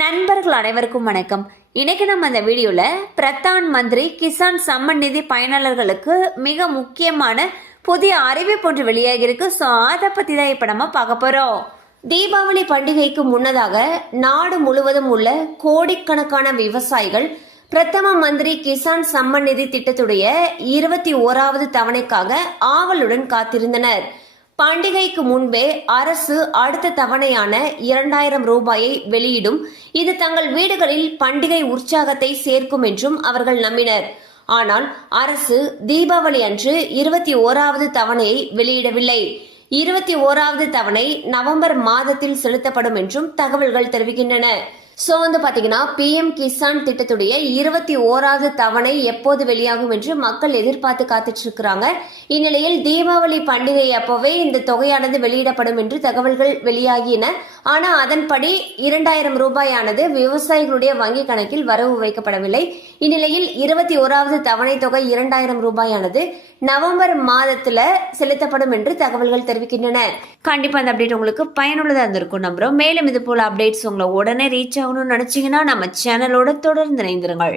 நண்பர்கள் அனைவருக்கும் வணக்கம். இன்றைக்கி நம்ம இந்த வீடியோவில் பிரதான் மந்திரி கிசான் சம்மன் நிதி பயனாளர்களுக்கு மிக முக்கியமான புதிய அறிவிப்பு ஒன்று வெளியாகிருக்கு ஸோ அதை பற்றி தான் இப்போ நம்ம பார்க்க போகிறோம் தீபாவளி பண்டிகைக்கு முன்னதாக நாடு முழுவதும் உள்ள கோடிக்கணக்கான விவசாயிகள் பிரதம மந்திரி கிசான் சம்மன் நிதி திட்டத்துடைய இருபத்தி ஓராவது தவணைக்காக ஆவலுடன் காத்திருந்தனர். பண்டிகைக்கு முன்பே அரசு அடுத்த தவணையான இரண்டாயிரம் ரூபாயை வெளியிடும். இது தங்கள் வீடுகளில் பண்டிகை உற்சாகத்தை சேர்க்கும் என்றும் அவர்கள் நம்பினர். ஆனால் அரசு தீபாவளி அன்று இருபத்தி ஓராவது தவணையை வெளியிடவில்லை. இருபத்தி ஓராவது தவணை நவம்பர் மாதத்தில் செலுத்தப்படும் என்றும் தகவல்கள் தெரிவிக்கின்றன. ஸோ வந்து பார்த்தீங்கன்னா பிஎம் கிசான் திட்டத்துடைய இருபத்தி ஓராவது தவணை எப்போது வெளியாகும் என்று மக்கள் எதிர்பார்த்து காத்துட்டு இருக்கிறாங்க இந்நிலையில் தீபாவளி பண்டிகை அப்போவே இந்த தொகையானது வெளியிடப்படும் என்று தகவல்கள் வெளியாகின. ஆனால் அதன்படி இரண்டாயிரம் ரூபாயானது விவசாயிகளுடைய வங்கி கணக்கில் வரவு வைக்கப்படவில்லை. இந்நிலையில் இருபத்தி ஓராவது தவணை தொகை இரண்டாயிரம் ரூபாயானது நவம்பர் மாதத்துல செலுத்தப்படும் என்று தகவல்கள் தெரிவிக்கின்றன. கண்டிப்பா அந்த அப்டேட் உங்களுக்கு பயனுள்ளதாக இருந்திருக்கும் நம்புறோம். மேலும் இது போல அப்டேட்ஸ் உங்களை உடனே ரீச் ஆகணும்னு நினச்சிங்கன்னா நம்ம சேனலோட தொடர்ந்து இணைந்திருங்கள்.